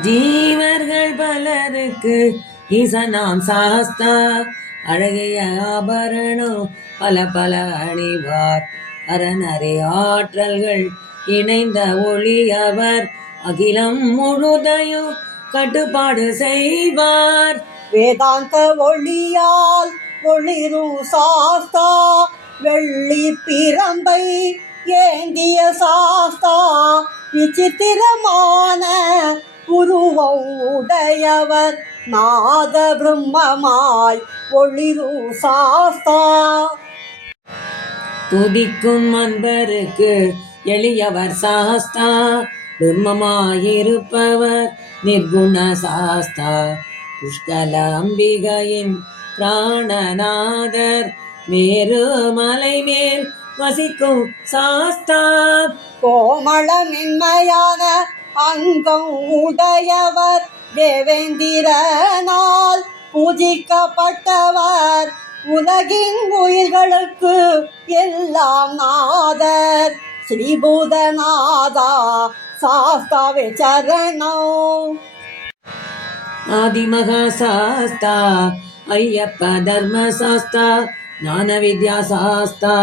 ஜீவர்கள் பலருக்கு ஈசனாம் சாஸ்தா அழகிய ஆபரணம் பல பல அணிவார். அரணரை ஆற்றல்கள் இணைந்த ஒளியவர் அகிலம் முழுதையும் கட்டுப்பாடு செய்வார். வேதாந்த ஒளியால் ஒளிரு சாஸ்தா வெள்ளி பிரம்பை ஏந்திய சாஸ்தா விசித்திரமான உருவம் உடையவர் நாத பிரம்மமாய் ஒளிரும் சாஸ்தா. துதிக்கும் அன்பருக்கு எளியவர் சாஸ்தா. பிரம்மமாயிருப்பவர் நிர்குண சாஸ்தா. புஷ்கல அம்பிகையின் பிராணநாதர் மேருமலை மேல் வசிக்கும் சாஸ்தா. கோமள மென்மையான அங்கம் உடையவர் தேவேந்திரனால் பூஜிக்கப்பட்டவர். உலகின் உயிர்களுக்கு எல்லாம் நாதர். ஸ்ரீபூதநாதா சாஸ்தாவே சரணோ ஆதிமகா சாஸ்தா ஐயப்ப தர்ம சாஸ்தா ஞான வித்யா சாஸ்தா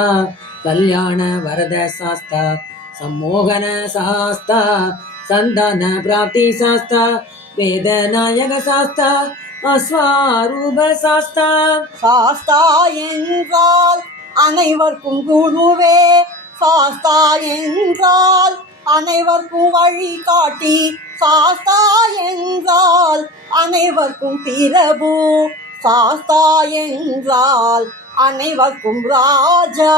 கல்யாண வரத சாஸ்தா சம்மோகன சாஸ்தா சந்தான பிராப்தி சாஸ்தா வேதநாயக சாஸ்தா அஸ்வாரூப சாஸ்தா சாஸ்தா என்றால் அனைவருக்கும் குருவே சாஸ்தா என்றால் அனைவருக்கும் வழிகாட்டி சாஸ்தா என்றால் அனைவருக்கும் பிரபு சாஸ்தா என்றால் அனைவருக்கும் ராஜா।